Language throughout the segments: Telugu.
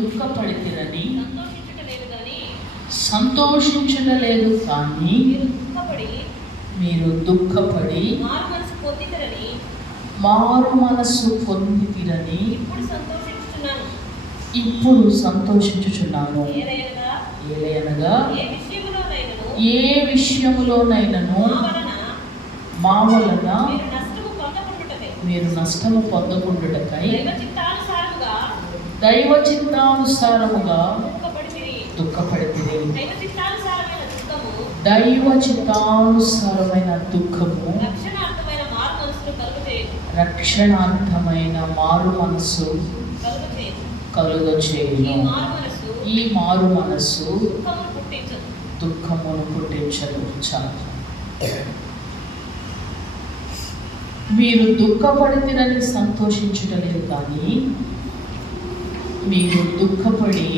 దుఃఖపడితిరని సంతోషించలేదు కానీ మీరు దుఃఖపడి మారు మనసు పొందితిరని ఇప్పుడు సంతోషించుచున్నాను. ఏలయనగా ఏ విషయములోనైనను మా వలన మీరు నష్టము పొందకుండుటకై దైవ చిత్తానుసారముగా దుఃఖపడితిరి. దైవ చిత్తానుసారమైన దుఃఖము రక్షణార్థమైన మారు మనస్సు కలుగచేయును. ఈ మారు మనస్సు దుఃఖమును పుట్టించదు. చాలు. మీరు దుఃఖపడితిరని సంతోషించటలేదు కానీ మీరు దుఃఖపడి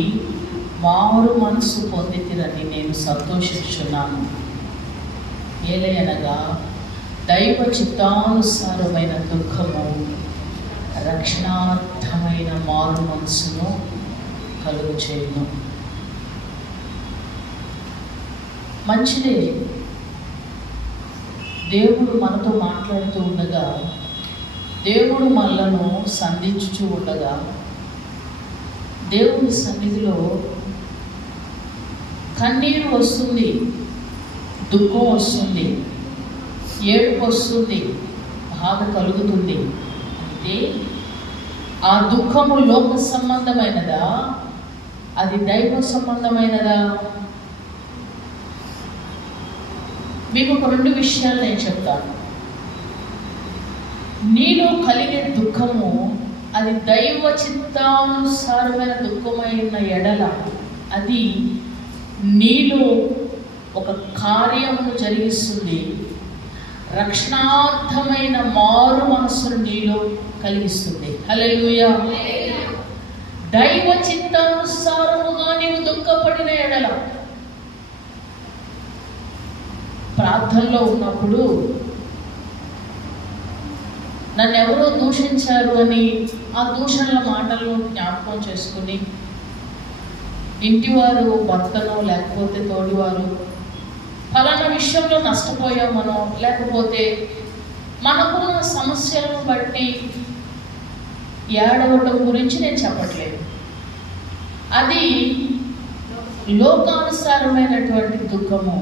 మారు మనసు పొందితిరని నేను సంతోషించున్నాను. ఏలయనగా దైవ చిత్తానుసారమైన దుఃఖము రక్షణార్థమైన మారు మనసును కలుగు చేయను. మంచిదే, దేవుడు మనతో మాట్లాడుతూ ఉండగా, దేవుడు మనలను సంధించుచూ ఉండగా, దేవుని సన్నిధిలో కన్నీరు వస్తుంది, దుఃఖం వస్తుంది, ఏడుపు వస్తుంది, బాధ కలుగుతుంది. అంటే ఆ దుఃఖము లోక సంబంధమైనదా, అది దైవ సంబంధమైనదా? మీకు ఒక 2 విషయాలు నేను చెప్తాను. నీలో కలిగే దుఃఖము అది దైవ చిత్తానుసారమైన దుఃఖమైన ఎడల అది నీలో ఒక కార్యమును జరిగిస్తుంది, రక్షణార్థమైన మారు మనస్సును నీలో కలిగిస్తుంది. హల్లెలూయా. దైవ చిత్తానుసారముగా నీవు దుఃఖపడిన ఎడల, ప్రార్థనలో ఉన్నప్పుడు నన్ను ఎవరో దూషించారు అని ఆ దూషణల మాటలను జ్ఞాపకం చేసుకుని, ఇంటివారు, భర్తనో లేకపోతే తోడివారు ఫలానా విషయంలో నష్టపోయామనో, లేకపోతే మనకున్న సమస్యలను బట్టి ఏడవటం గురించి నేను చెప్పట్లేదు. అది లోకానుసారమైనటువంటి దుఃఖము.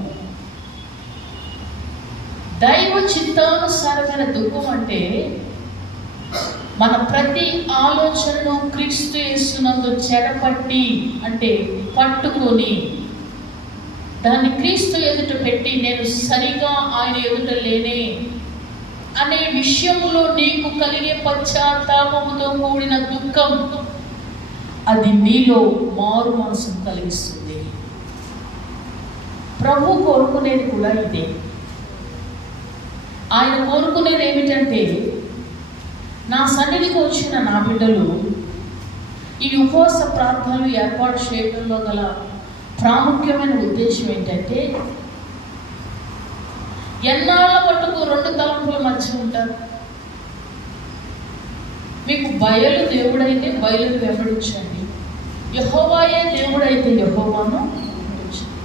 దైవ చిత్తానుసారమైన దుఃఖం అంటే మన ప్రతి ఆలోచనను క్రీస్తు యేసునందు చెరపట్టి, అంటే పట్టుకొని దాన్ని క్రీస్తు ఎదుట పెట్టి, నేను సరిగా ఆయన ఎదుట లేనే అనే విషయంలో నీకు కలిగే పశ్చాత్తాపముతో కూడిన దుఃఖం, అది నీలో మారు మనసును కలిగిస్తుంది. ప్రభు కోరుకునేది కూడా ఇదే. ఆయన కోరుకునేది ఏమిటంటే, నా సన్నిధికి వచ్చిన నా బిడ్డలు ఈ ఉపవాస ప్రార్థనలు ఏర్పాటు చేయడంలో గల ప్రాముఖ్యమైన ఉద్దేశం ఏంటంటే, ఎన్నాళ్ళ మట్టుకు 2 తలంపుల మధ్య ఉంటారు. మీకు బయలు దేవుడైతే బయలును వెంబడించండి, యెహోవాయే దేవుడైతే యెహోవాను వెంబడించండి.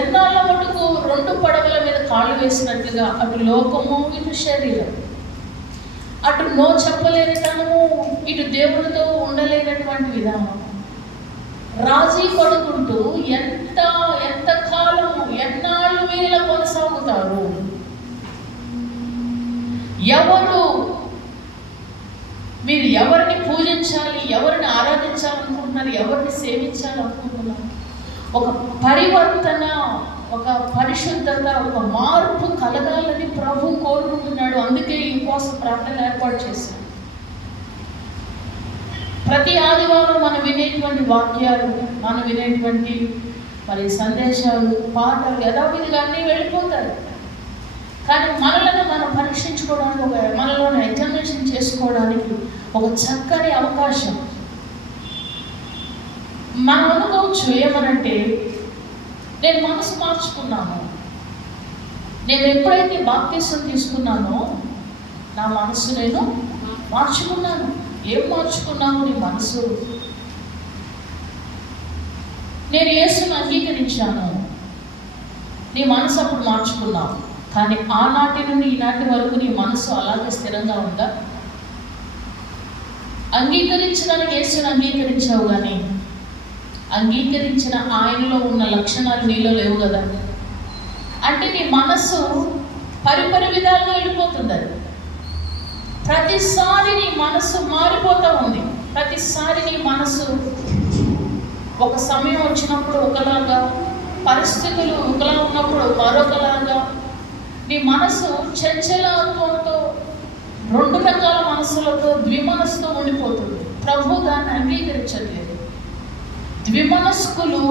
ఎన్నాళ్ళ మటుకు 2 పడవల మీద కాళ్ళు వేసినట్లుగా, అటు లోకము ఇటు శరీరం, అటు నో చెప్పలేని తనము, ఇటు దేవుడితో ఉండలేనటువంటి విధానం, రాజీ పడుకుంటూ ఎంత కాలము, ఎన్నాళ్ళు వీళ్ళ కొనసాగుతారు? మీరు ఎవరిని పూజించాలి, ఎవరిని ఆరాధించాలనుకుంటున్నారు, ఎవరిని సేవించాలనుకుంటున్నారు? ఒక పరివర్తన, ఒక పరిశుద్ధత, ఒక మార్పు కలగాలని ప్రభు కోరుకుంటున్నాడు. అందుకే ఈ ఉపవాస ప్రార్థన ఏర్పాటు చేశాడు. ప్రతి ఆదివారం మనం వినేటువంటి వాక్యాలు, మనం వినేటువంటి మరి సందేశాలు, పాటలు యథావిధిగా అన్నీ వెళ్ళిపోతారు. కానీ మనలను మనం పరీక్షించుకోవడానికి, మనలోని ఎగ్జామినేషన్ చేసుకోవడానికి ఒక చక్కని అవకాశం. మనం అనుకోవచ్చు ఏమనంటే, నేను మనసు మార్చుకున్నాను, నేను ఎప్పుడైతే బాప్తిసం తీసుకున్నానో నా మనసు నేను మార్చుకున్నాను. ఏం మార్చుకున్నావు? నీ మనసు నేను యేసును అంగీకరించాను, నీ మనసు అప్పుడు మార్చుకున్నావు, కానీ ఆనాటి నుండి ఈనాటి వరకు నీ మనసు అలాగే స్థిరంగా ఉందా? అంగీకరించిన యేసును అంగీకరించావు, కానీ అంగీకరించిన ఆయనలో ఉన్న లక్షణాలు నీలో లేవు కదా. అంటే నీ మనస్సు పరిపరి విధాలుగా వెళ్ళిపోతుంది. అది ప్రతిసారి నీ మనస్సు మారిపోతూ ఉంది. ప్రతిసారి నీ మనస్సు ఒక సమయం వచ్చినప్పుడు ఒకలాగా, పరిస్థితులు ఒకలా ఉన్నప్పుడు మరొకలాగా, నీ మనసు చంచలత్వంతో, రెండు రకాల మనసులతో, ద్విమనస్సుతో ఉండిపోతుంది. ప్రభు దాన్ని అంగీకరించట్లేదు. ద్విమనస్కులు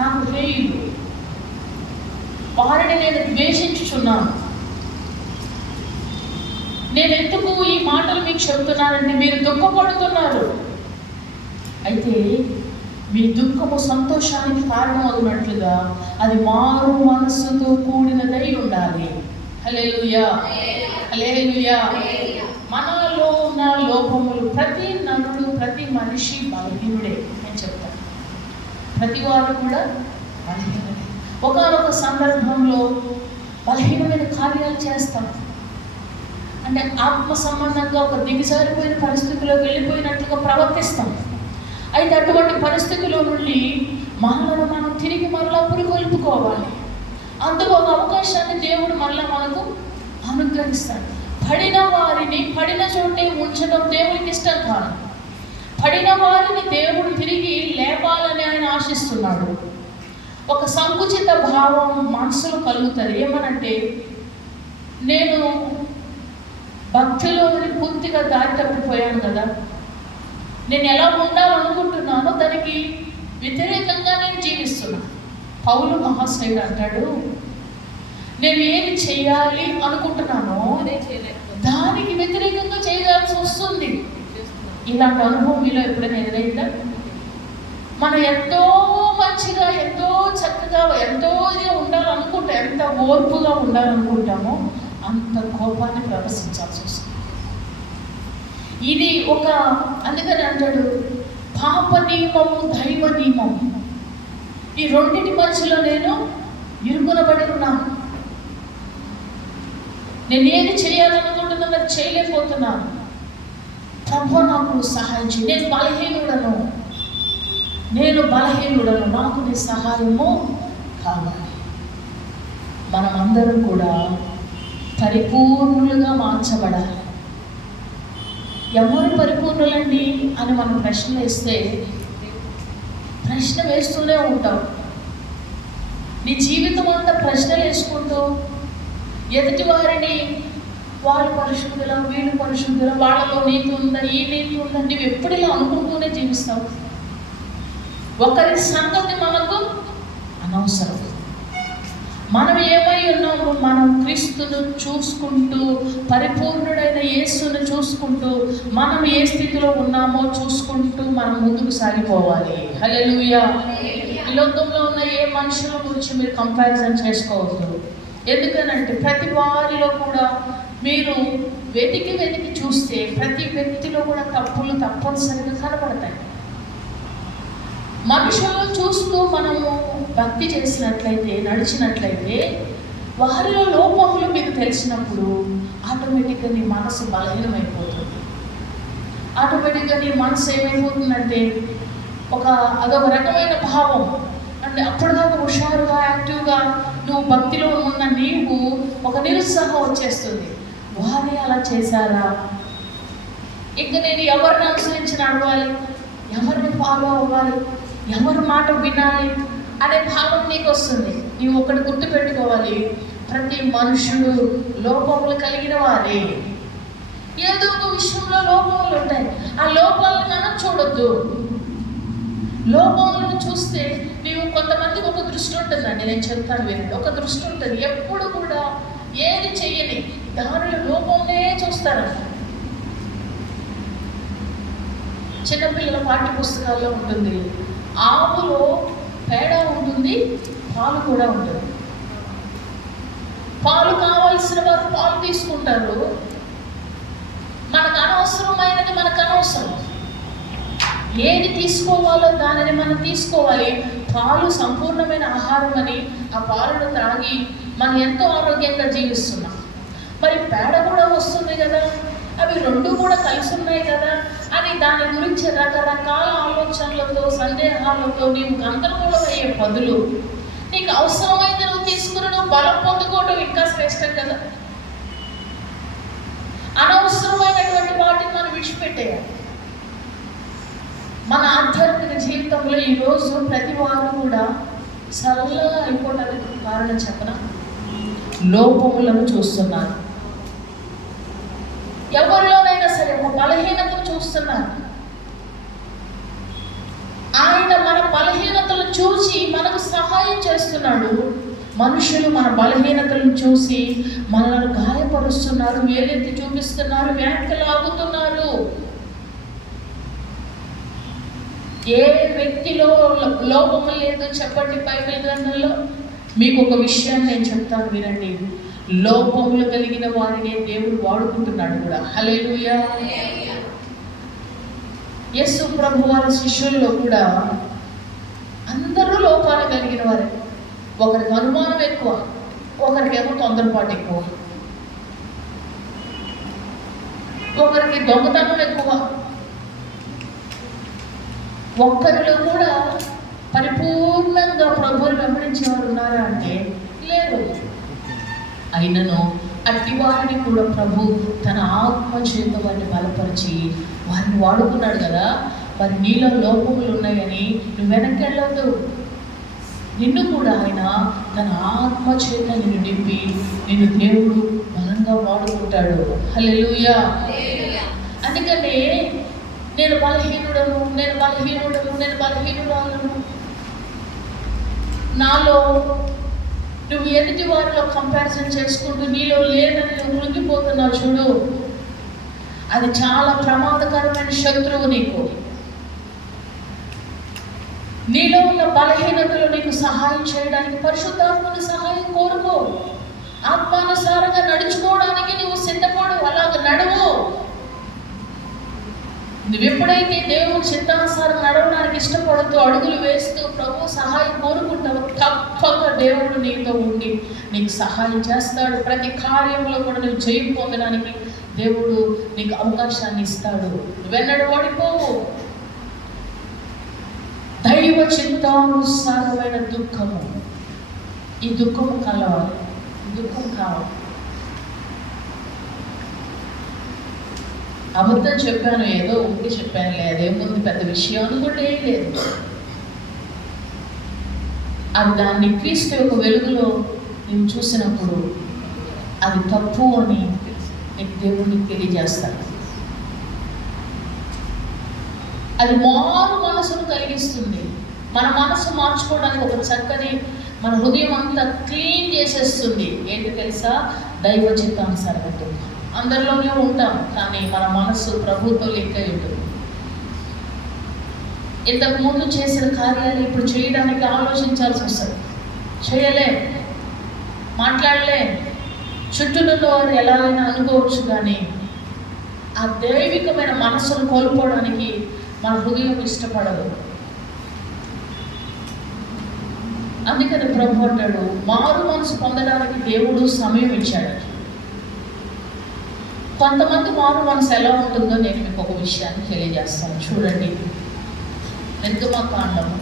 నాకు హేయులు, వారిని నేను ద్వేషించుచున్నాను. నేను ఎందుకు ఈ మాటలు మీకు చెబుతున్నానంటే, మీరు దుఃఖపడుతున్నారు, అయితే మీ దుఃఖము సంతోషానికి కారణం అవుతున్నట్లుగా అది మారు మనస్సుతో కూడినదై ఉండాలి. హల్లెలూయా, హల్లెలూయా. మనలో ఉన్న లోపములు, ప్రతి నరుడు, ప్రతి మనిషి బలహీనుడే. నేను చెప్తాను, ప్రతి వారు కూడా బలహీనుడే. ఒకనొక సందర్భంలో బలహీనమైన కార్యాలు చేస్తాం. అంటే ఆత్మ సంబంధంగా ఒక దిగజారిపోయిన పరిస్థితిలోకి వెళ్ళిపోయినట్లుగా ప్రవర్తిస్తాం. అయితే అటువంటి పరిస్థితుల్లో నుండి మనలను మనం తిరిగి మరలా పురికొల్పుకోవాలి. అందుకు ఒక అవకాశాన్ని దేవుడు మరలా మనకు అనుగ్రహిస్తాడు. పడిన వారిని పడిన చోటే ఉంచడం దేవునికి ఇష్టం కాదు. పడిన వారిని దేవుడు తిరిగి లేపాలని ఆయన ఆశిస్తున్నాడు. ఒక సంకుచిత భావం మనసులో కలుగుతుంది. ఏమనంటే, నేను భక్తిలో పూర్తిగా దారి తప్పిపోయాను కదా, నేను ఎలా ఉండాలనుకుంటున్నానో దానికి వ్యతిరేకంగా నేను జీవిస్తున్నాను. పౌలు మహాశయుడు అంటాడు, నేను ఏది చేయాలి అనుకుంటున్నానో దానికి వ్యతిరేకంగా చేయాల్సి వస్తుంది. ఇలాంటి అనుభవం మీలో ఎప్పుడైనా ఎదురైందా? మనం ఎంతో మంచిగా, ఎంతో చక్కగా, ఎంతో ఇదిగా ఉండాలనుకుంటాం, ఎంత ఓర్పుగా ఉండాలనుకుంటామో అంత కోపాన్ని ప్రదర్శించాల్సి వస్తుంది. ఇది ఒక, అందుకని అంటాడు, పాప నియమము, దైవ నియమము, ఈ రెండింటి మధ్యలో నేను ఇరుకునబడి ఉన్నాను. నేను ఏది చేయాలనుకుంటున్నా అది చేయలేకపోతున్నాను. ప్రభు నాకు సహాయం చేయి, నేను బలహీనుడను, నాకు నీ సహాయము కావాలి. మనమందరం కూడా పరిపూర్ణులుగా మార్చబడాలి. ఎవరు పరిపూర్ణులండి అని మనం ప్రశ్న వేస్తూనే ఉంటాం. నీ జీవితం అంతా ప్రశ్నలు వేసుకుంటూ, ఎదుటి వారిని వాళ్ళు పరిశుద్ధుల, వీళ్ళు పరిశుద్ధుల, వాళ్ళలో నీతి ఉందా, ఈ నీతి ఉందా, నువ్వు ఎప్పుడు ఇలా అనుకుంటూనే జీవిస్తావు. ఒకరి సంగతి మనకు అనవసరం. మనం ఏమై ఉన్నాము, మనం క్రీస్తును చూసుకుంటూ, పరిపూర్ణుడైన యేసును చూసుకుంటూ, మనం ఏ స్థితిలో ఉన్నామో చూసుకుంటూ మనం ముందుకు సాగిపోవాలి. హల్లెలూయా. ఈ లోకంలో ఉన్న ఏ మనుషుల గురించి మీరు కంపారిజన్ చేసుకోవద్దు. ఎందుకనంటే ప్రతి వారిలో కూడా మీరు వెతికి చూస్తే ప్రతి వ్యక్తిలో కూడా తప్పులు తప్పనిసరిగా కనపడతాయి. మనుషులను చూస్తూ మనము భక్తి చేసినట్లయితే, నడిచినట్లయితే, వారిలో లోపములు మీకు తెలిసినప్పుడు ఆటోమేటిక్గా నీ మనసు బలహీనమైపోతుంది. ఆటోమేటిక్గా నీ మనసు ఏమైపోతుందంటే అదొక రకమైన భావం. అంటే అప్పటిదాకా హుషారుగా, యాక్టివ్గా నువ్వు భక్తిలో ఉన్న నీవు ఒక నిరుత్సాహం వచ్చేస్తుంది. వారే అలా చేశారా, ఇంకా నేను ఎవరిని అనుసరించి నడవాలి, ఎవరిని ఫాలో అవ్వాలి, ఎవరి మాట వినాలి అనే భావం నీకు వస్తుంది. నీవు ఒకటి గుర్తుపెట్టుకోవాలి, ప్రతి మనుషుడు లోపములు కలిగిన వారే. ఏదో ఒక విషయంలో లోపములు ఉంటాయి. ఆ లోపాలను మనం చూడొద్దు. లోపములను చూస్తే నీవు, కొంతమందికి ఒక దృష్టి ఉంటుందండి, నేను చెప్తాను వినండి. ఒక దృష్టి ఉంటుంది, ఎప్పుడు కూడా ఏది చెయ్యని దానిలో లోపంనే చూస్తారు. చిన్నపిల్లల పాఠ్య పుస్తకాల్లో ఉంటుంది, ఆవులో పేడ ఉంటుంది, పాలు కూడా ఉంటుంది. పాలు కావాల్సిన వారు పాలు తీసుకుంటారు. మనకు అనవసరమైనది మనకు అనవసరం. ఏది తీసుకోవాలో దానిని మనం తీసుకోవాలి. పాలు సంపూర్ణమైన ఆహారం అని ఆ పాలను తాగి మనం ఎంతో ఆరోగ్యంగా జీవిస్తున్నాం. మరి పేడ కూడా వస్తుంది కదా, అవి రెండు కూడా కలిసి ఉన్నాయి కదా అని దాని గురించి రకరకాల ఆలోచనలతో సందేహాలతో నీవు గందరగోళం అయ్యే బదులు నీకు అవసరమైంది నువ్వు తీసుకుని నువ్వు బలం పొందుకోవడం ఇంకా శ్రేష్టం కదా. అనవసరమైనటువంటి వాటిని మనం విడిచిపెట్టేయాలి. మన ఆధ్యాత్మిక జీవితంలో ఈరోజు ప్రతి వారు కూడా సరళంగా అయిపోవడానికి కారణం చెప్పన లోపములను చూస్తున్నారు. ఎవరిలోనైనా సరే ఒక బలహీనతను చూస్తున్నారు. ఆయన మన బలహీనతలను చూసి మనకు సహాయం చేస్తున్నాడు. మనుషులు మన బలహీనతలను చూసి మనల్ని గాయపరుస్తున్నారు, వేలెత్తి చూపిస్తున్నారు, వ్యాఖ్యలాగుతున్నారు. ఏ వ్యక్తిలో లోపము లేదు చెప్పండి బైబిల్ గ్రంథంలో? మీకు ఒక విషయాన్ని నేను చెప్తాను, వినండి. లోపములు కలిగిన వారిని దేవుడు వాడుకుంటున్నాడు కూడా. హల్లెలూయా. యేసు ప్రభు వారి శిష్యుల్లో కూడా అందరూ లోపాలు కలిగిన వారే. ఒకరికి అనుమానం ఎక్కువ, ఒకరికేమో తొందరపాటు ఎక్కువ, ఒకరికి దొంగతనం ఎక్కువ. ఒక్కరిలో కూడా పరిపూర్ణంగా ప్రభువుని వెంబడించేవారు ఉన్నారా అంటే లేరు. అయినను అట్టి వారిని కూడా ప్రభు తన ఆత్మ చేత వారిని బలపరిచి వారిని వాడుకున్నాడు కదా. మరి నీలో లోపములు ఉన్నాయని నువ్వు వెనక్కి వెళ్ళొద్దు. నిన్ను కూడా ఆయన తన ఆత్మ చేత నిన్ను నింపి నిన్ను దేవుడు బలంగా వాడుకుంటాడు. హల్లెలూయా. అందుకనే నేను బలహీనుడను, నేను బలహీనుడను, నేను బలహీనురాలను, నాలో నువ్వు ఎదుటి వారిలో కంపారిజన్ చేసుకుంటూ నీలో లేదని నువ్వు మునిగిపోతున్నావు చూడు, అది చాలా ప్రమాదకరమైన శత్రువు. నీలో ఉన్న బలహీనతలు నీకు సహాయం చేయడానికి పరిశుద్ధాత్మని సహాయం కోరుకో. ఆత్మానుసారంగా నడుచుకోవడానికి నువ్వు సిద్ధపడు, అలాగ నడువు. నువ్వెప్పుడైతే దేవుని చిత్తానుసారం నడవడానికి ఇష్టపడుతూ అడుగులు వేస్తూ ప్రభు సహాయం కోరుకుంటావు, తప్పక దేవుడు నీతో ఉండి నీకు సహాయం చేస్తాడు. ప్రతి కార్యంలో కూడా నువ్వు జయం పొందడానికి దేవుడు నీకు అవకాశాన్ని ఇస్తాడు. నువ్వెన్నడూ ఓడిపోవు. దైవ చిత్తానుసారమైన దుఃఖము, ఈ దుఃఖము కలవాలి, దుఃఖం కావాలి. అబద్ధం చెప్పాను, ఏదో ఊరికి చెప్పాను, అదేముంది పెద్ద విషయం అనుకుంటే ఏం లేదు. అది దాన్ని క్రీస్తు యొక్క వెలుగులో నేను చూసినప్పుడు అది తప్పు అని నీకు దేవుడికి తెలియజేస్తాను. అది మారు మనసును కలిగిస్తుంది. మన మనసు మార్చుకోవడానికి ఒక చక్కని మన హృదయం అంతా క్లీన్ చేసేస్తుంది. ఏంటి తెలుసా? దైవ చిత్తానుసారం. అందరిలోనే ఉంటాం, కానీ మన మనస్సు ప్రభుతో లెక్క ఉంటుంది. ఇంతకు ముందు చేసిన కార్యాలు ఇప్పుడు చేయడానికి ఆలోచించాల్సి వస్తుంది. చేయలే, మాట్లాడలే, చుట్టూనున్న వారు ఎలాగైనా అనుకోవచ్చు, కానీ ఆ దైవికమైన మనస్సును కోల్పోవడానికి మన హృదయం ఇష్టపడదు. అందుకని ప్రభు అంటాడు, మారు మనసు పొందడానికి దేవుడు సమయం ఇచ్చాడు. కొంతమంది మారు మనసు ఎలా ఉంటుందో నేను మీకు ఒక విషయాన్ని తెలియజేస్తాను. చూడండి, నిర్గమకాండము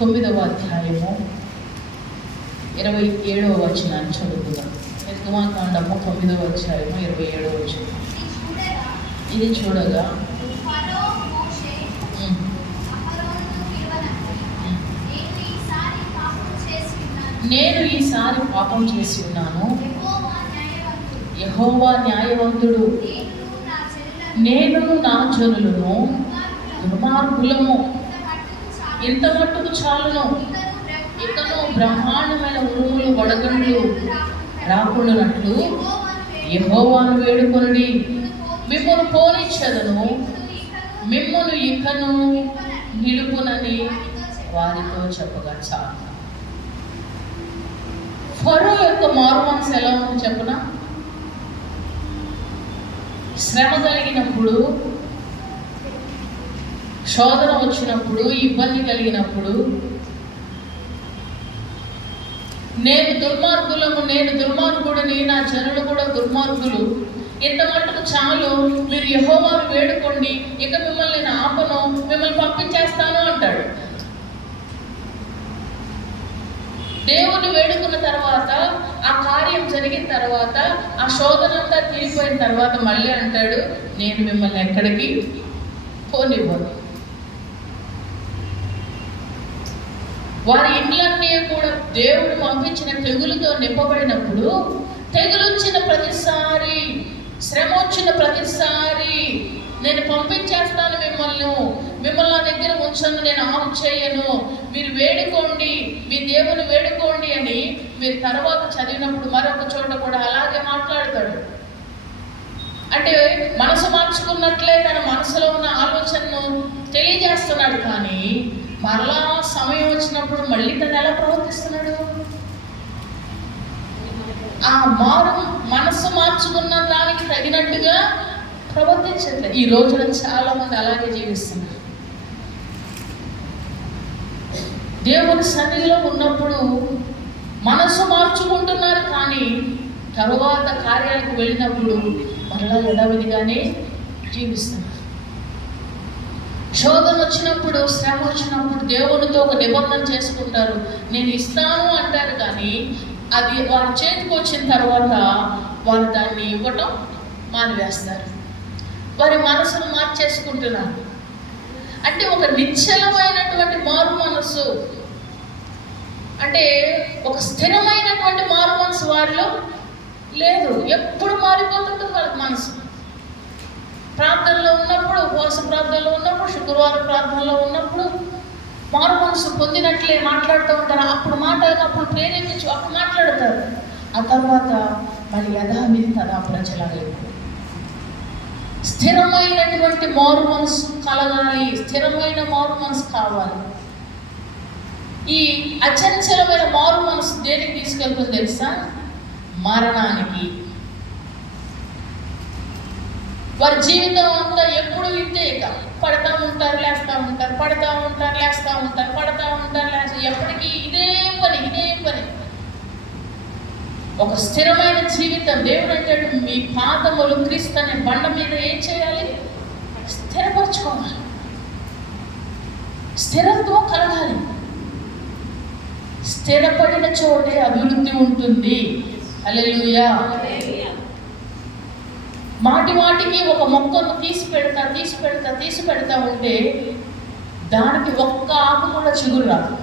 9వ అధ్యాయము 27వ వచనాన్ని చదువుకుందాం. నిర్గమకాండము 9వ అధ్యాయము 27వ వచనం. ఇది చూడగా నేను ఈసారి పాపం చేసి ఉన్నాను, యెహోవా న్యాయవంతుడు, నేను నా జనులను దుర్మార్గులము, ఇంత మట్టుకు చాలును, ఇకను బ్రహ్మాండమైన ఉరుములు వడగండ్లు రాకుండానట్లు యెహోవాను వేడుకొనుడి, మిమ్మల్ని పోనిచ్చెదను, మిమ్మల్ని ఇకను నిలుపునని వారితో చెప్పగా చాలు. ఫరో యొక్క మారు మనసు ఎలా ఉంది చెప్పనా? శ్రమ కలిగినప్పుడు, శోధన వచ్చినప్పుడు, ఇబ్బంది కలిగినప్పుడు, నేను దుర్మార్గుడిని, నా జనులు కూడా దుర్మార్గులు, ఇంత మటుకు చాలు, మీరు యెహోవాను వేడుకోండి, ఇక మిమ్మల్ని నేను ఆపను, మిమ్మల్ని పంపించేస్తాను అంటాడు. దేవుని వేడుకున్న తర్వాత, ఆ కార్యం జరిగిన తర్వాత, ఆ శోధన అంతా తీరిపోయిన తర్వాత మళ్ళీ అంటాడు, నేను మిమ్మల్ని ఎక్కడికి పోనివ్వను. వారి ఇండ్లన్నీ కూడా దేవుడు పంపించిన తెగులుతో నింపబడినప్పుడు, తెగులు వచ్చిన ప్రతిసారి, శ్రమ వచ్చిన ప్రతిసారి, నేను పంపించేస్తాను మిమ్మల్ని నా దగ్గర ఉంచను, నేను ఆఫ్ చేయను, మీరు వేడుకోండి, మీ దేవుని వేడుకోండి అని మీరు తర్వాత చదివినప్పుడు మరొక చోట కూడా అలాగే మాట్లాడతాడు. అంటే మనసు మార్చుకున్నట్లే తన మనసులో ఉన్న ఆలోచనను తెలియజేస్తున్నాడు. కానీ మరలా సమయం వచ్చినప్పుడు మళ్ళీ తను ఎలా ప్రవర్తిస్తున్నాడు? ఆ మనసు మార్చుకున్న దానికి తగినట్టుగా ప్రవర్తించట్లేదు. ఈ రోజున చాలా మంది అలాగే జీవిస్తున్నారు. దేవుని సన్నిధిలో ఉన్నప్పుడు మనసు మార్చుకుంటున్నారు, కానీ తరువాత కార్యాలకు వెళ్ళినప్పుడు మరలా యథావిధిగానే జీవిస్తున్నారు. శోధన వచ్చినప్పుడు, శ్రమ వచ్చినప్పుడు దేవునితో ఒక నిబంధన చేసుకుంటారు, నేను ఇస్తాను అంటారు. కానీ అది వారి చేతికి వచ్చిన తర్వాత వారు దాన్ని ఇవ్వటం మానివేస్తారు. వారి మనసును మార్చేసుకుంటున్నారు. అంటే ఒక నిశ్చలమైనటువంటి మారు మనసు, అంటే ఒక స్థిరమైనటువంటి మారు మనసు వారిలో లేదు. ఎప్పుడు మారిపోతుంటుంది వాళ్ళకి మనసు. ప్రార్థనలో ఉన్నప్పుడు, ఉపవాస ప్రార్థనలో ఉన్నప్పుడు, శుక్రవారం ప్రార్థనలో ఉన్నప్పుడు మారు మనసు పొందినట్లే మాట్లాడుతూ ఉంటారు. అప్పుడు ప్రేరేపించు, అప్పుడు మాట్లాడతారు. ఆ తర్వాత మళ్ళీ యథావిధి ప్రజలాగా స్థిరమైనటువంటి మారు మనసు కలగాలి, స్థిరమైన మారు మనసు కావాలి. ఈ అచంచలమైన మారు మనసు దేనికి తీసుకెళ్తుంది తెలుసా? మరణానికి. వారి జీవితం అంతా ఎప్పుడు వింటే ఇక పడతా ఉంటారు, లేస్తూ ఉంటారు, పడతా ఉంటారు, లేస్తూ ఉంటారు, పడతా ఉంటారు, లేస్తారు. ఎప్పటికీ ఇదే పని. ఒక స్థిరమైన జీవితం. దేవుడు అంటాడు, మీ పాదములు క్రీస్తు అనే బండ మీద ఏం చేయాలి? స్థిరపరచుకోవాలి. స్థిరత్వం కలగాలి. స్థిరపడిన చోటే అభివృద్ధి ఉంటుంది. హల్లెలూయా. మాటికి ఒక మొక్కను తీసి పెడతా ఉంటే దానికి ఒక్క ఆకు కూడా చిగురు రాదు.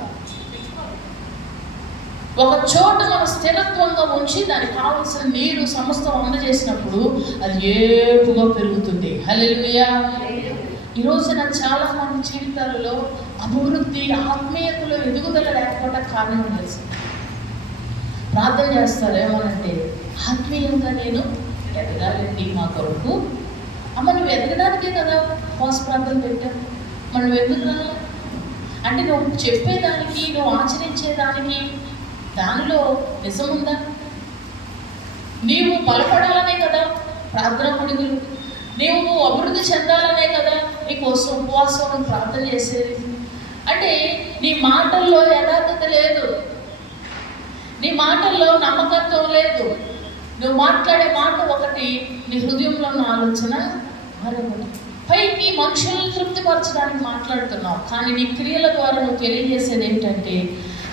ఒక చోట మనం స్థిరత్వంగా ఉంచి దానికి కావలసిన నీరు సమస్తం అందజేసినప్పుడు అది ఏపుగా పెరుగుతుంది. హల్లెలూయా. ఈరోజున చాలా మంది జీవితాలలో అభివృద్ధి, ఆత్మీయతలో ఎదుగుదల లేకపోవడం కారణం తెలుసు. ప్రార్థన చేస్తారు ఏమనంటే, ఆత్మీయంగా నేను ఎదగాలండి మా కొరకు. అమ్మ నువ్వు ఎదగడానికే కదా ఉపవాస ప్రార్థన పెట్టావు, మనం ఎందుకు రాలి అంటే నువ్వు చెప్పేదానికి, నువ్వు ఆచరించేదానికి దానిలో నిజముందా? నీవు బలపడాలనే కదా ప్రార్థన కొడుకులు, నీవు అభివృద్ధి చెందాలనే కదా నీకోసం ఉపవాసం ప్రార్థన చేసేది. అంటే నీ మాటల్లో యథార్థత లేదు, నీ మాటల్లో నమ్మకత్వం లేదు. నువ్వు మాట్లాడే మాట ఒకటి, నీ హృదయంలో ఉన్న ఆలోచన మరొకటి. పైకి మనుషులను తృప్తిపరచడానికి మాట్లాడుతున్నావు, కానీ నీ క్రియల ద్వారా నువ్వు తెలియజేసేది ఏంటంటే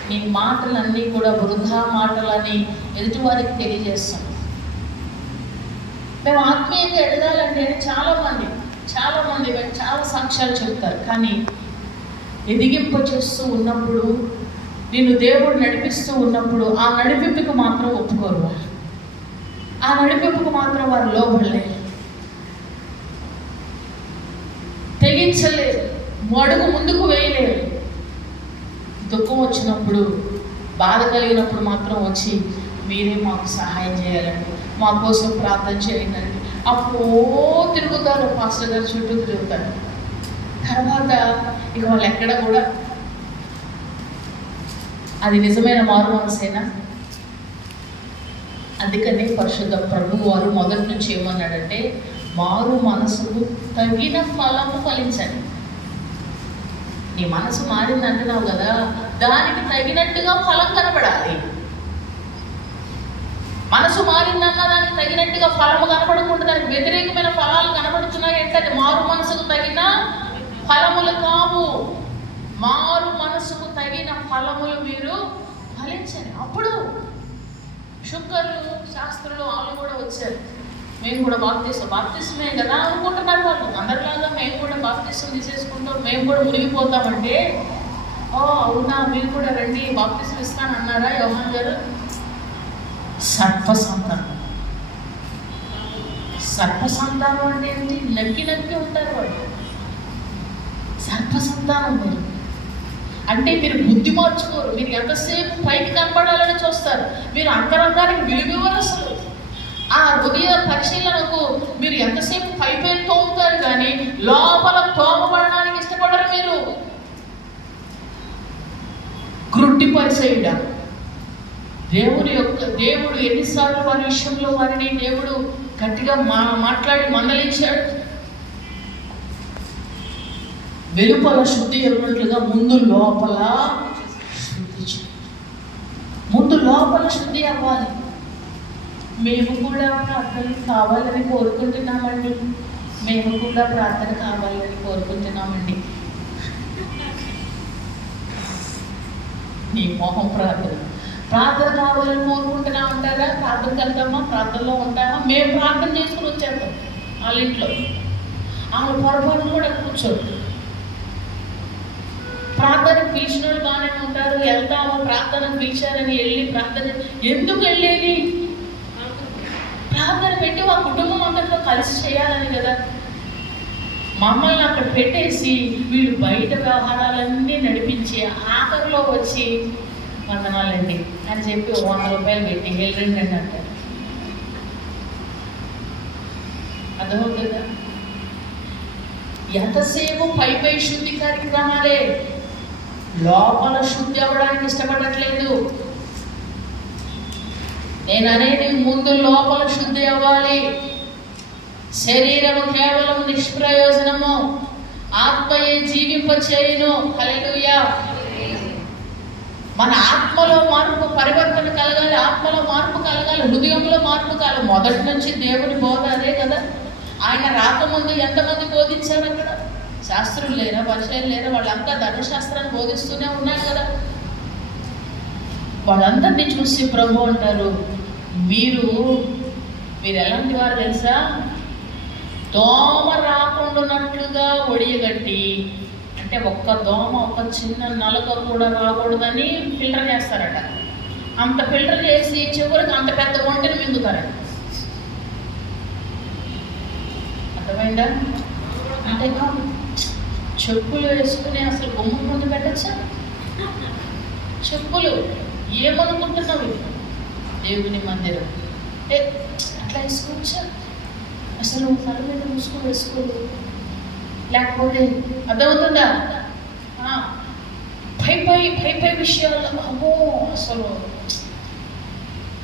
నీ మాటలన్నీ కూడా వృధా మాటలని ఎదుటివారికి తెలియజేస్తున్నావు. మేము ఆత్మీయంగా ఎదగాలంటే చాలామంది చాలా సాక్ష్యాలు చెప్తారు, కానీ ఎదిగింప చేస్తూ ఉన్నప్పుడు, నిన్ను దేవుడు నడిపిస్తూ ఉన్నప్పుడు ఆ నడిపింపుకు మాత్రం ఒప్పుకోరు. ఆ నడిపింపుకు మాత్రం వారు లోబడలేదు, తెగించలేదు, అడుగు ముందుకు వేయలేదు. దుఃఖం వచ్చినప్పుడు, బాధ కలిగినప్పుడు మాత్రం వచ్చి మీరే మాకు సహాయం చేయాలండి, మా కోసం ప్రార్థన చేయండి. అప్పుడు తిరుగుతారు, పాస్టర్ గారు చుట్టూ తిరుగుతారు. తర్వాత ఇక వాళ్ళు ఎక్కడ కూడా అది నిజమైన మారు మనసేనా? అందుకనే పరిశుద్ధ ప్రభువు వారు మొదటి నుంచి ఏమన్నాడంటే, మారు మనసుకు తగిన ఫలము ఫలించండి. నీ మనసు మారింది అంటున్నావు కదా, దానికి తగినట్టుగా ఫలం కనపడాలి. మనసు మారిందన్న దానికి తగినట్టుగా ఫలము కనపడకుండా దానికి వ్యతిరేకమైన ఫలాలు కనపడుతున్నాయి అంటే అది మారు మనసుకు తగిన ఫలములు కావు. మారు మనసుకు తగిన ఫలములు మీరు ఫలించండి. అప్పుడు శుద్ధులు శాస్త్రులు వాళ్ళు కూడా వచ్చారు. మేము కూడా బాప్తిస్మే కదా అనుకుంటున్నారు వాళ్ళు. అందరిలాగా మేము కూడా బాప్తిస్మం తీసేసుకుంటాం, మేము కూడా మునిగిపోతామంటే, ఓ అవునా మీరు కూడా రండి బాప్తిస్మం ఇస్తానన్నారా యోహాన్ గారు? సర్పసంతానం అంటే ఏంటి? నక్కి ఉంటారు వాళ్ళు. సర్పసంతానం మీరు అంటే మీరు బుద్ధి మార్చుకోరు. మీరు ఎంతసేపు పైకి కనపడాలని చూస్తారు. మీరు అంతరంగానికి విలువివ్వరు. అసలు ఆ హృదయ పరిశీలనకు మీరు ఎంతసేపు పై తోముతారు కానీ లోపల తోమబడడానికి ఇష్టపడరు. మీరు గ్రుడ్డి పరిచయుడ. దేవుడు ఎన్నిసార్లు వారి విషయంలో వారిని దేవుడు గట్టిగా మాట్లాడి మందలించాడు. వెలుపల శుద్ధి ఎరున్నట్లుగా ముందు లోపల శుద్ధి అవ్వాలి. మేము కూడా ప్రార్థన కావాలని కోరుకుంటున్నామండి. నీ మొహం ప్రార్థన కావాలని కోరుకుంటున్నామంటారా? ప్రార్థనకి వెళ్తామా? ప్రార్థనలో ఉంటామా? మేము ప్రార్థన చేసుకుని వచ్చేస్తాం వాళ్ళ ఇంట్లో. ఆమె పొరపాటును కూడా కూర్చోరు. ప్రార్థనకు పిలిచిన వాళ్ళు బాగానే ఉంటారు. వెళ్తామా ప్రార్థనకు పిలిచారని వెళ్ళి ప్రార్థన ఎందుకు వెళ్ళేది? ప్రార్థన పెట్టి మా కుటుంబం అందరితో కలిసి చేయాలని కదా. మమ్మల్ని అక్కడ పెట్టేసి వీళ్ళు బయట వ్యవహారాలన్నీ నడిపించి ఆఖరిలో వచ్చి వందనాలండి అని చెప్పి 100 రూపాయలు పెట్టి వెళ్ళండి అని అంటారు. అర్థమవుతుంది కదా? ఎంతసేపు పై శుద్ధి కార్యక్రమాలే, లోపల శుద్ధి అవ్వడానికి ఇష్టపడట్లేదు. నేను అనేది ముందు లోపల శుద్ధి అవ్వాలి. శరీరము కేవలం నిష్ప్రయోజనము, ఆత్మయే జీవింపచేయును. హల్లెలూయా. మన ఆత్మలో మార్పు పరివర్తన కలగాలి, ఆత్మలో మార్పు కలగాలి, హృదయంలో మార్పు కలగాలి. మొదటి నుంచి దేవుని బోధ అదే కదా. ఆయన రాకముందు ఎంతమంది బోధించారు? అక్కడ శాస్త్రులు లేరా, పరిచయాలు లేరా? వాళ్ళంతా ధర్మశాస్త్రాన్ని బోధిస్తూనే ఉన్నారు కదా. వాళ్ళందరినీ చూసి ప్రభు అంటారు, మీరు ఎలాంటి వారు తెలుసా? దోమ రాకుండానట్లుగా ఒడియగట్టి, అంటే ఒక్క దోమ ఒక చిన్న నలక కూడా రాకూడదని ఫిల్టర్ చేస్తారట. అంత ఫిల్టర్ చేసి చివరికి అంత పెద్ద వంటని మింగుతారట. అర్థమైందా? అంటే చెప్పులు వేసుకుని అసలు బొమ్మ ముందు పెట్టచ్చా? చెప్పులు ఏమనుకుంటున్నావు? దేవుని మందిరం అట్లా వేసుకోవచ్చా? అసలు తల మీద మూసుకొని వేసుకోలేదు. లేకపోతే అర్థమవుతుందా? పై విషయాల్లో అమ్మో అసలు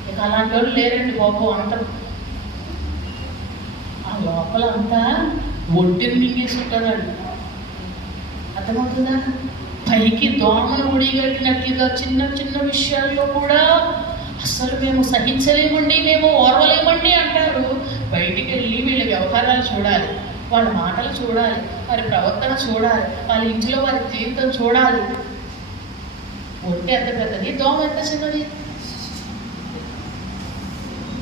ఇక అలాంటి వాళ్ళు లేరండి బాబు. అంత ఆ లోపల అంతా ఒడ్డుని మింగేసి ఉంటారండి. అర్థమవుతుందా? పైకి దోమను ఒడిగట్టినట్లుగా చిన్న విషయాల్లో కూడా అసలు మేము సహించలేమండి, మేము ఓర్వలేమండి అంటారు. బయటికి వెళ్ళి వీళ్ళ వ్యవహారాలు చూడాలి, వాళ్ళ మాటలు చూడాలి, వారి ప్రవర్తన చూడాలి, వాళ్ళ ఇంట్లో వారి జీవితం చూడాలి. ఒంటి ఎంత పెద్దది, దోమ ఎంత చిన్నది.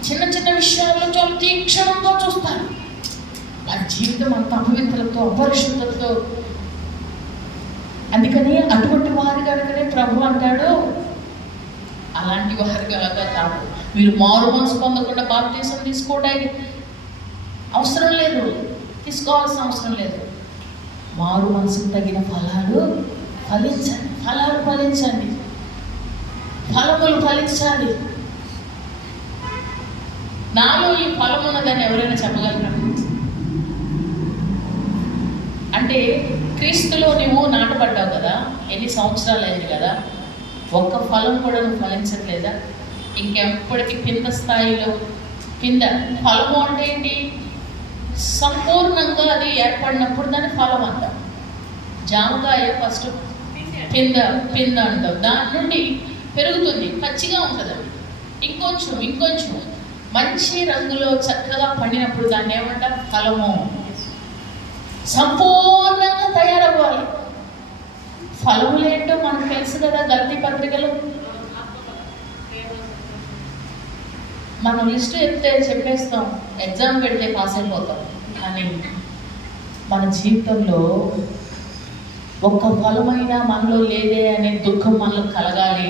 చిన్న విషయాల్లో చాలా తీక్షణంగా చూస్తారు. వారి జీవితం అంత అపవిత్రతో, అపరిశుద్ధతతో. అందుకని అటువంటి వారి కనుకనే ప్రభు అంటాడు, అలాంటి వారి కనుక కాదు. మీరు మారు మనసు పొందకుండా బాప్తిసం తీసుకోవడానికి అవసరం లేదు, తీసుకోవాల్సిన అవసరం లేదు. మారు మనసుకు తగిన ఫలాలు ఫలించండి, ఫలములు ఫలించాలి. నాలో ఈ ఫలం ఉన్నదని ఎవరైనా చెప్పగలరా? అంటే క్రీస్తులో నువ్వు నాటపడ్డావు కదా, ఎన్ని సంవత్సరాలు అయింది కదా, ఒక్క ఫలం కూడా నువ్వు ఫలించట్లేదా? ఇంకెప్పటికీ కింద స్థాయిలో ఫలము అంటే ఏంటి? సంపూర్ణంగా అది ఏర్పడినప్పుడు దాని ఫలం అంటాం. జామకాయ ఫస్ట్ పింద అంటాం, దాని నుండి పెరుగుతుంది, పచ్చిగా ఉంటుంది. ఇంకొంచెం మంచి రంగులో చక్కగా పండినప్పుడు దాన్ని ఏమంటారు? ఫలము. సంపూర్ణంగా తయారవ్వాలి. ఫలములేంటో మనకు తెలుసు కదా. గల్తీ పత్రికలు మనం లిస్టు చెప్తే చెప్పేస్తాం, ఎగ్జామ్ పెడితే పాస్ అయిపోతాం. కానీ మన జీవితంలో ఒక్క ఫలమైనా మనలో లేదే అనే దుఃఖం మనలో కలగాలి,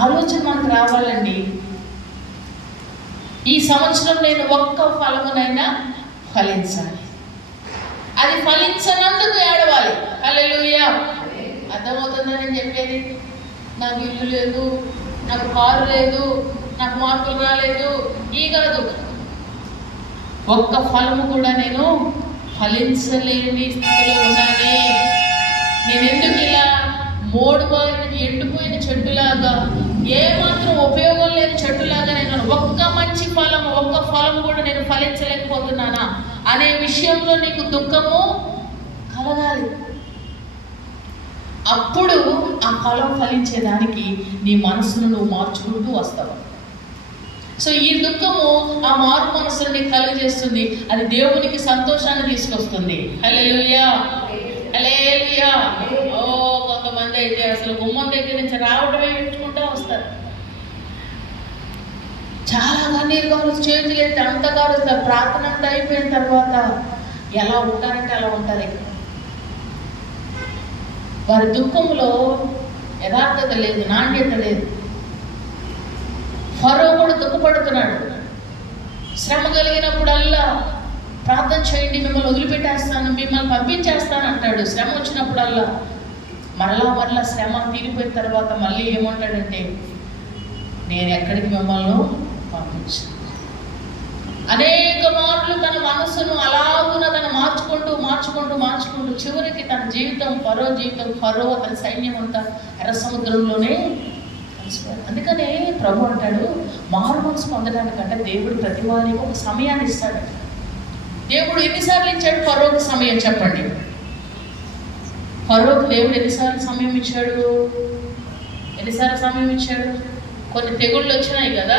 ఆలోచన మనకు రావాలండి. ఈ సంవత్సరం నేను ఒక్క ఫలమునైనా ఫలించాలి. అది ఫలించనందుకు ఏడవాలి. హల్లెలూయా. అర్థమవుతుందా నేను చెప్పేది? నాకు ఇల్లు లేదు, నాకు కారు లేదు, నాకు మార్కులు రాలేదు, ఈ కాదు. ఒక్క ఫలము కూడా నేను ఫలించలేని స్థితిలో ఉన్నానే. నేను ఎందుకు ఇలా ఎండిపోయిన చెట్టులాగా, ఏమాత్రం ఉపయోగం లేని చెట్టులాగా నేను ఒక్క మంచి ఫలము, ఒక్క ఫలము కూడా నేను ఫలించలేకపోతున్నానా అనే విషయంలో నీకు దుఃఖము కలగాలి. అప్పుడు ఆ ఫలం ఫలించేదానికి నీ మనసును నువ్వు మార్చుకుంటూ వస్తావు. సో ఈ దుఃఖము ఆ మారు మనసును నీకు కలుగజేస్తుంది. అది దేవునికి సంతోషాన్ని తీసుకొస్తుంది. హల్లెలూయా, హల్లెలూయా. కొంతమంది అయితే అసలు గుమ్మం దగ్గర నుంచి రావడమే పెట్టుకుంటూ వస్తారు. చాలా కన్నీరు కావచ్చు, చేతులు ఎత్తి అంత కారుస్తారు. ప్రార్థన అంతా అయిపోయిన తర్వాత ఎలా ఉంటారంటే అలా ఉంటారు. వారి దుఃఖంలో యథార్థత లేదు, నాణ్యత లేదు. ఫరో కూడా దుఃఖపడుతున్నాడు. శ్రమ కలిగినప్పుడల్లా ప్రార్థన చేయండి, మిమ్మల్ని వదిలిపెట్టేస్తాను, మిమ్మల్ని పంపించేస్తాను అంటాడు. శ్రమ వచ్చినప్పుడల్లా మరలా శ్రమ తీరిపోయిన తర్వాత మళ్ళీ ఏమంటాడంటే, నేను ఎక్కడికి మిమ్మల్ని పంపించాను. అనేక మార్లు తన మనసును అలాగున తను మార్చుకుంటూ చివరికి తన జీవితం ఫరో అతని సైన్యం అంతా ఎర్ర సముద్రంలోనే కలిసిపోయారు. అందుకనే ప్రభు అంటాడు, మారు మనసు పొందడానికంటే దేవుడు ప్రతి వారికి ఒక సమయాన్ని ఇస్తాడు. దేవుడు ఎన్నిసార్లు ఇచ్చాడు ఫరోకి సమయం? చెప్పండి. ఫరోకి దేవుడు ఎన్నిసార్లు సమయం ఇచ్చాడు? కొన్ని తెగుళ్ళు వచ్చినాయి కదా,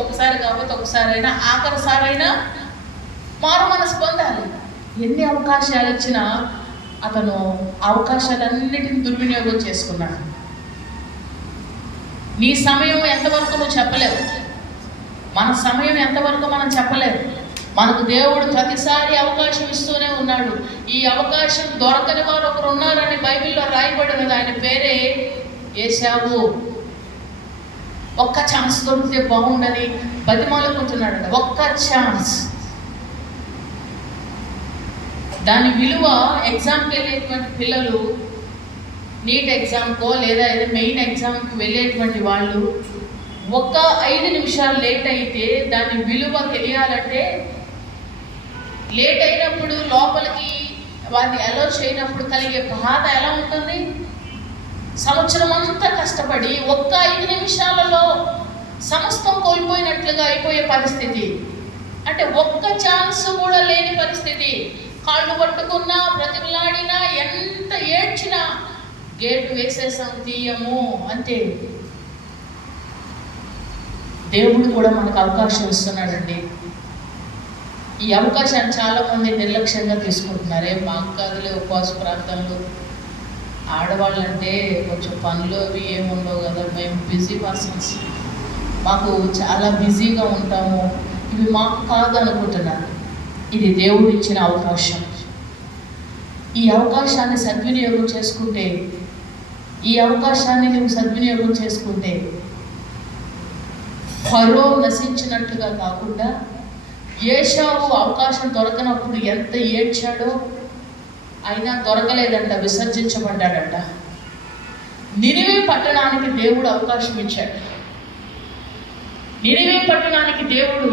ఒకసారి కాకపోతే ఒకసారైనా, ఆఖరిసారైనా మారు మనసు పొందాలి. ఎన్ని అవకాశాలు ఇచ్చినా అతను అవకాశాలన్నిటిని దుర్వినియోగం చేసుకున్నాడు. నీ సమయం ఎంతవరకు నువ్వు చెప్పలేవు, మన సమయం ఎంతవరకు మనం చెప్పలేము. మనకు దేవుడు ప్రతిసారి అవకాశం ఇస్తూనే ఉన్నాడు. ఈ అవకాశం దొరకని వారు ఒకరు ఉన్నారని బైబిల్లో రాయబడినది. ఆయన పేరే ఏశావు. ఒక్క ఛాన్స్ దొరికితే బాగుండని బతిమాలుకుంటున్నాడు. ఒక్క ఛాన్స్. దాని విలువ ఎగ్జామ్కి వెళ్ళేటువంటి పిల్లలు, నీట్ ఎగ్జామ్కో లేదా ఏదో మెయిన్ ఎగ్జామ్కి వెళ్ళేటువంటి వాళ్ళు ఒక 5 నిమిషాలు లేట్ అయితే దాని విలువ తెలియాలంటే, లేట్ అయినప్పుడు లోపలికి వారిని అలో చేయనప్పుడు కలిగే బాధ ఎలా ఉంటుంది? సంవత్సరం అంతా కష్టపడి ఒక్క 5 నిమిషాలలో సమస్తం కోల్పోయినట్లుగా అయిపోయే పరిస్థితి. అంటే ఒక్క ఛాన్స్ కూడా లేని పరిస్థితి. కాళ్ళు పట్టుకున్నా, బ్రతిమలాడినా, ఎంత ఏడ్చినా గేటు వేసేసాం, తీయము అంతే. దేవుడు కూడా మనకు అవకాశం ఇస్తున్నాడండి. ఈ అవకాశాన్ని చాలామంది నిర్లక్ష్యంగా తీసుకుంటున్నారు. మాకు కాదులే ఉపవాస ప్రాంతంలో, ఆడవాళ్ళంటే కొంచెం పనులు అవి ఏముండవు కదా, మేము బిజీ పర్సన్స్, మాకు చాలా బిజీగా ఉంటాము, ఇవి మాకు కాదు అనుకుంటున్నారు. ఇది దేవుడు ఇచ్చిన అవకాశం. ఈ అవకాశాన్ని సద్వినియోగం చేసుకుంటే, నువ్వు సద్వినియోగం చేసుకుంటే ఫరో నశించినట్టుగా కాకుండా, ఏశావు అవకాశం దొరకనప్పుడు ఎంత ఏడ్చాడో, అయినా దొరకలేదంట, విసర్జించబడ్డాడంట. నినివే పట్టణానికి దేవుడు అవకాశం ఇచ్చాడు. నినివే పట్టణానికి దేవుడు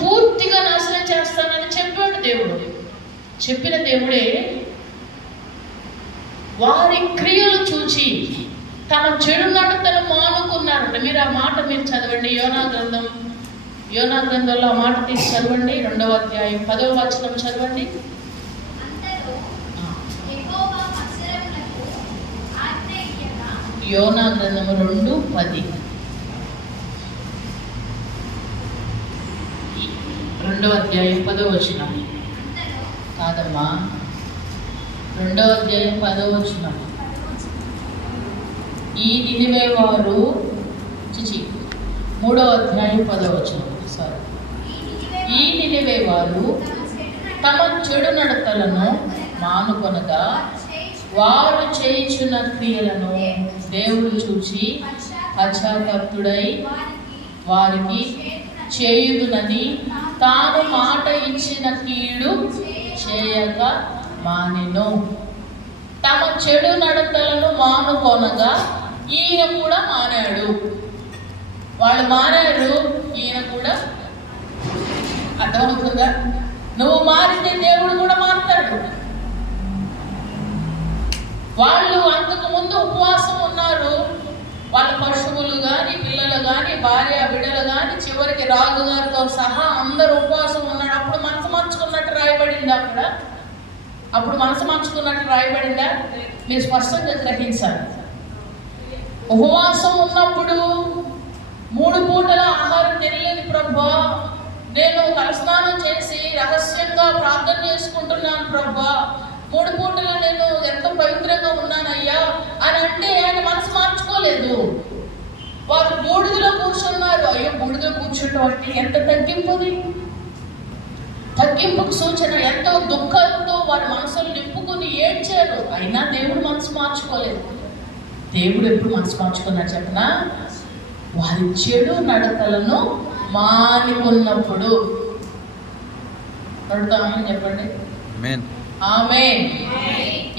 పూర్తిగా నాశనం చేస్తానని చెప్పాడు. దేవుడు చెప్పిన దేవుడే వారి క్రియలు చూచి తమ చెడు నడతను మానుకున్నారంట. మీరు ఆ మాట చదవండి. యోనా గ్రంథం యోనా గ్రంథంలో ఆ మాట తీసి చదవండి. 2వ అధ్యాయం 10వ వచనం చదవండి. యోనా గ్రంథము 2:10. 2వ అధ్యాయం 10వ వచనం కాదమ్మా, 2వ అధ్యాయం 10వ వచనం. ఈ నినివే వారు 3వ అధ్యాయం 10వ వచనం. సారీ, ఈ నినివే వారు తమ చెడు నడతలను మానుకొనగా వారు చేయుచున్న క్రియలను దేవుడు చూచి పశ్చాత్తాపుడై వారికి చేయుదునని తాను మాట ఇచ్చిన కీడు చేయక మానెను. తమ చెడు నడతలను మానుకొనగా ఈయన కూడా మానాడు. వాళ్ళు మారారు, ఈయన కూడా. అర్థమవుతుందా? నువ్వు మారితే దేవుడు కూడా మారుతాడు. వాళ్ళు అంతకు ముందు ఉపవాసం ఉన్నారు. వాళ్ళ పశువులు కానీ, పిల్లలు కానీ, భార్య బిడ్డలు కానీ, చివరికి రాజుగారితో సహా అందరూ ఉపవాసం ఉన్నాడు. అప్పుడు మనసు మార్చుకున్నట్టు రాయబడింది. అప్పుడు మనసు మార్చుకున్నట్టు రాయబడిందా? మీరు స్పష్టంగా గ్రహించాలి. ఉపవాసం ఉన్నప్పుడు 3 పూటల ఆహారం తినలేదు ప్రభువా, నేను తలస్నానం చేసి రహస్యంగా ప్రార్థన చేసుకుంటున్నాను ప్రభువా, 3 పూటలు నేను ఎంతో పవిత్రంగా ఉన్నానయ్యా అని అంటే ఆయన మనసు మార్చుకోలేదు. వారు బూడిదలో కూర్చున్నారు. అయ్యో, బూడిదలో కూర్చుంటాం అంటే ఎంత తగ్గింపుది, తగ్గింపుకు సూచన. ఎంతో దుఃఖంతో వారి మనసులు నింపుకుని ఏడ్చారు. అయినా దేవుడు మనసు మార్చుకోలేదు. దేవుడు ఎప్పుడు మనసు మార్చుకున్నాడు చెప్పనా? వారి చెడు నడతలను మానుకున్నప్పుడు. నడుతామని చెప్పండి. ఆమేన్.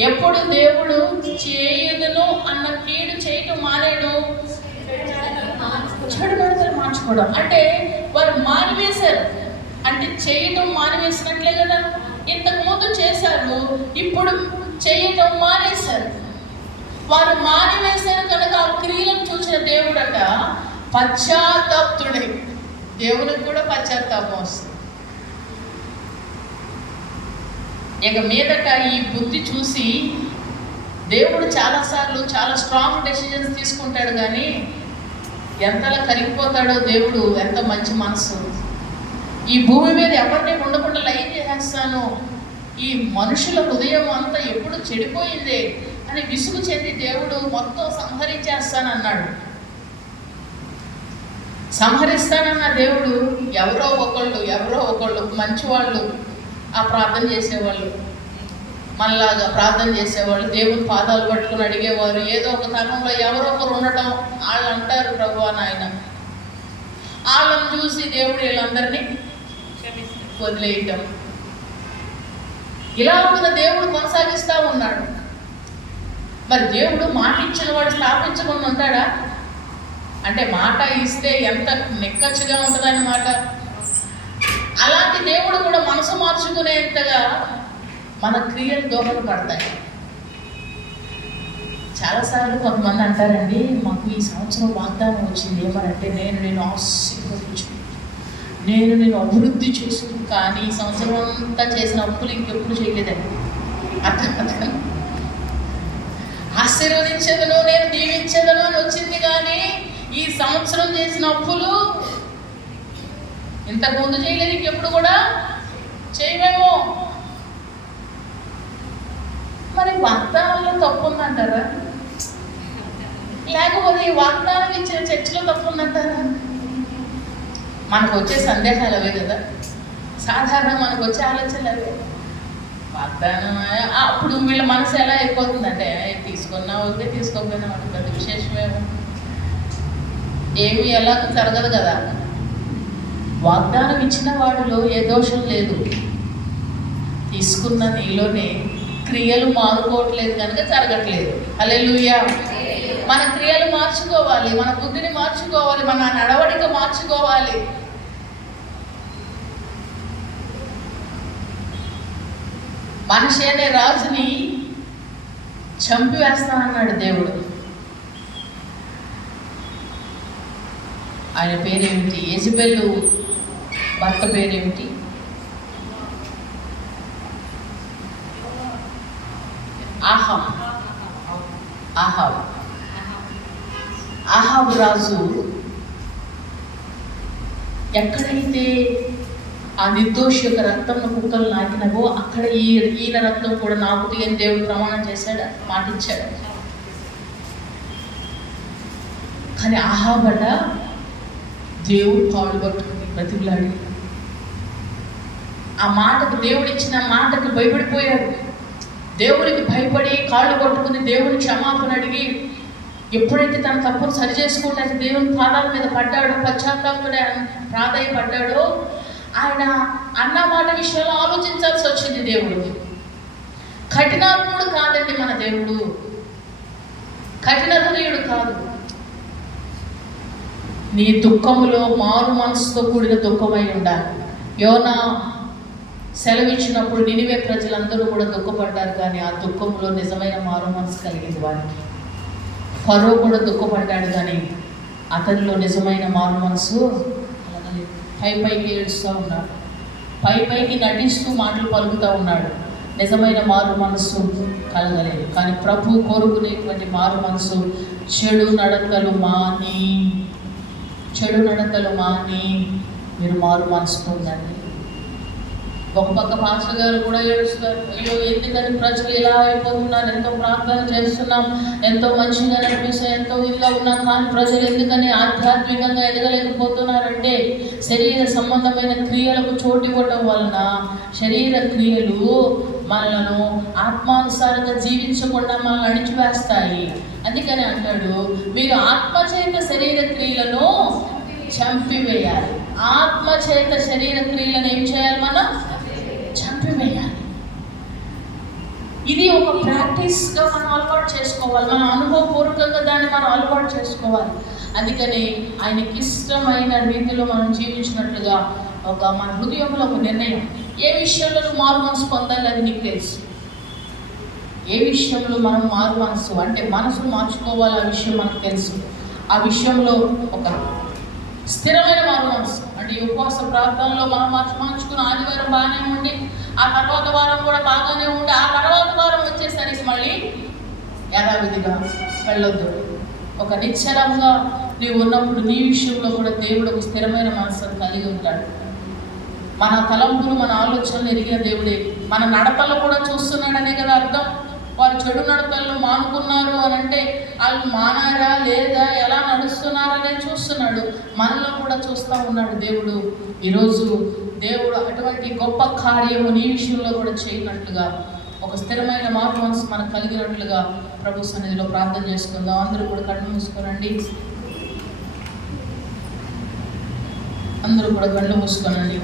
ఎప్పుడు దేవుడు చేయుదును అన్న కీడు చేయటం మానేడు? చెడు నడతలు మార్చుకోవడం అంటే వారు మానివేశారు. అంటే చేయటం మానివేసినట్లే కదా. ఇంతకు ముందు చేశారు, ఇప్పుడు చేయటం మానేశారు. వారు మానివేశారు కనుక ఆ క్రియలను చూసిన దేవుడట పశ్చాత్తాపుడై. దేవునికి కూడా పశ్చాత్తాపం వస్తుంది. ఇక మీదట ఈ బుద్ధి చూసి దేవుడు చాలాసార్లు చాలా స్ట్రాంగ్ డెసిజన్స్ తీసుకుంటాడు, కానీ ఎంతలా కరిగిపోతాడో దేవుడు. ఎంత మంచి మనసు. ఈ భూమి మీద ఎవరిని ఉండకుండా లైన్ చేసేస్తాను, ఈ మనుషుల హృదయం అంతా ఎప్పుడు చెడిపోయిందే అని విసుగు చెంది దేవుడు మొత్తం సంహరించేస్తానన్నాడు. సంహరిస్తానన్న దేవుడు ఎవరో ఒకళ్ళు మంచివాళ్ళు, ఆ ప్రార్థన చేసేవాళ్ళు, మనలాగా ప్రార్థన చేసేవాళ్ళు, దేవుని పాదాలు పట్టుకుని అడిగేవారు. ఏదో ఒక తరంలో ఎవరో ఒకరు ఉండటం, వాళ్ళు అంటారు ప్రభువా నాయన. వాళ్ళని చూసి దేవుడు వీళ్ళందరినీ వదిలేయటం. ఇలా ఉన్న దేవుడు కొనసాగిస్తూ ఉన్నాడు. మరి దేవుడు మాట ఇచ్చిన వాడు స్థాపించకుండా ఉంటాడా? అంటే మాట ఇస్తే ఎంత నెక్కచ్చుగా ఉంటుందని మాట. అలాంటి దేవుడు కూడా మనసు మార్చుకునేంతగా మన క్రియలు దోహదపడతాయి. చాలాసార్లు కొంతమంది అంటారండి, మాకు ఈ సంవత్సరం వాగ్దానం వచ్చింది ఏమనంటే నేను ఆశీర్వదించు, నేను అభివృద్ధి చేసుకు, కానీ ఈ సంవత్సరం అంతా చేసిన అప్పులు ఇంకెప్పుడు చేయలేదండి. అర్థం ఆశీర్వదించదను, నేను దీవించదను అని వచ్చింది, కానీ ఈ సంవత్సరం చేసిన అప్పులు ఇంతకుముందు చేయలేదు, ఇంకెప్పుడు కూడా చేయలేమో. మరి వాగ్దానంలో తప్పు ఉందంటారా? లేకపోతే ఈ వాగ్దానం ఇచ్చిన చర్చిలో తప్పు ఉందంటారా? మనకు వచ్చే సందేహాలు అవే కదా, సాధారణ మనకు వచ్చే ఆలోచనలు అవే. వాగ్దానం అప్పుడు వీళ్ళ మనసు ఎలా అయిపోతుందంటే, తీసుకున్నా వద్దే, తీసుకోకపోయినా మనకు పెద్ద విశేషమేమో, ఏమి ఎలా జరగదు కదా. వాగ్దానం ఇచ్చిన వాడిలో ఏ దోషం లేదు, తీసుకున్న నీలోనే క్రియలు మారుకోవట్లేదు కనుక జరగట్లేదు. హల్లెలూయా. మన క్రియలు మార్చుకోవాలి, మన బుద్ధిని మార్చుకోవాలి, మన నడవడిక మార్చుకోవాలి. మనిషి అనే రాజుని చంపివేస్తానన్నాడు దేవుడు. ఆయన పేరేమిటి? యెజబెలు భర్త పేరేమిటి? ఆహాబు రాజు ఎక్కడైతే ఆ నిర్దోషి యొక్క రక్తంలో కుక్కలు నాకినవో అక్కడ ఈయన రక్తం కూడా నాకుతుంది అని దేవుడు ప్రమాణం చేశాడు, మాటిచ్చాడు. కానీ ఆహాబట దేవుడు కాళ్ళు పట్టుకుని బ్రతిమలాడి ఆ మాటకు, దేవుడు ఇచ్చిన మాటకు భయపడిపోయాడు. దేవుడికి భయపడి కాళ్ళు పట్టుకుని దేవుని క్షమాపణ అడిగి ఎప్పుడైతే తన తప్పును సరి చేసుకుంటే దేవుని పాదాల మీద పడ్డాడో, పశ్చాత్తాపడే ప్రాధాయపడ్డాడో, ఆయన అన్న మాట విషయంలో ఆలోచించాల్సి వచ్చింది. దేవుడు కఠినాత్ముడు కాదండి మన దేవుడు, కఠిన హృదయుడు కాదు. నీ దుఃఖములో మారు మనసుతో కూడిన దుఃఖమై ఉండాలి. యోనా సెలవిచ్చినప్పుడు నినివే ప్రజలందరూ కూడా దుఃఖపడ్డారు, కానీ ఆ దుఃఖంలో నిజమైన మారు మనసు కలిగింది వారికి. ఫరో కూడా దుఃఖపడ్డాడు, కానీ అతనిలో నిజమైన మారు మనసు కలగలేదు. పైకి ఏడుస్తూ ఉన్నాడు, పైకి నటిస్తూ మాటలు పలుకుతూ ఉన్నాడు, నిజమైన మారు మనసు కలగలేదు. కానీ ప్రభు కోరుకునేటువంటి మారు మనసు చెడు నడకలు మాని మీరు మారు మనసు పొందండి. ఒక పక్క పాస్టర్ గారు కూడా ఏడుస్తారు, అయ్యో ఎందుకని ప్రజలు ఇలా అయిపోతున్నారు, ఎంతో ప్రార్థన చేస్తున్నాం, ఎంతో మంచిగా అనిపిస్తాం, ఎంతో ఇదిగా ఉన్నాం, కానీ ప్రజలు ఎందుకని ఆధ్యాత్మికంగా ఎదగలేకపోతున్నారంటే శరీర సంబంధమైన క్రియలకు చోటు ఇవ్వడం వలన శరీర క్రియలు మనలను ఆత్మానుసారంగా జీవించకుండా మనల్ని అణిచివేస్తాయి. అందుకని అంటాడు, మీరు ఆత్మచేత శరీర క్రియలను చంపివేయాలి. ఆత్మచేత శరీర క్రియలను ఏం చేయాలి? మనం చంపివేయాలి. ఇది ఒక ప్రాక్టీస్గా మనం అలవాటు చేసుకోవాలి, మనం అనుభవపూర్వకంగా దాన్ని మనం అలవాటు చేసుకోవాలి. అందుకని ఆయనకి ఇష్టమైన రీతిలో మనం జీవించినట్లుగా మన హృదయంలో ఒక నిర్ణయం. ఏ విషయంలో మారు మనసు పొందాలి అది నీకు తెలుసు. ఏ విషయంలో మనం మారు మనసు అంటే మనసును మార్చుకోవాలి, ఆ విషయం మనకు తెలుసు. ఆ విషయంలో ఒక స్థిరమైన మారు మనసు అంటే ఉపవాస ప్రార్థనలో మనం మార్చుకుని ఆదివారం బాగానే ఉండి, ఆ తర్వాత వారం కూడా బాగానే ఉండి, ఆ తర్వాత వారం వచ్చేసరికి మళ్ళీ యథావిధిగా వెళ్ళొద్దు. ఒక నిశ్చలంగా నీవు ఉన్నప్పుడు నీ విషయంలో కూడా దేవుడు ఒక స్థిరమైన మనసును కలిగి ఉంటాడు. మన తలంపులు, మన ఆలోచనలు ఎరిగిన దేవుడే. మన నడతల్లో కూడా చూస్తున్నాడనే కదా అర్థం. వారు చెడు నడతలను మానుకున్నారు అని అంటే వాళ్ళు మానారా లేదా, ఎలా నడుస్తున్నారనే చూస్తున్నాడు. మనలో కూడా చూస్తూ ఉన్నాడు దేవుడు. ఈరోజు దేవుడు అటువంటి గొప్ప కార్యము నీ విషయంలో కూడా చేయనట్లుగా ఒక స్థిరమైన మార్పు మనసు మనకు కలిగినట్లుగా ప్రభు సన్నిధిలో ప్రార్థన చేసుకుందాం. అందరూ కూడా కళ్ళు మూసుకోనండి, అందరూ కూడా కళ్ళు మూసుకోనండి.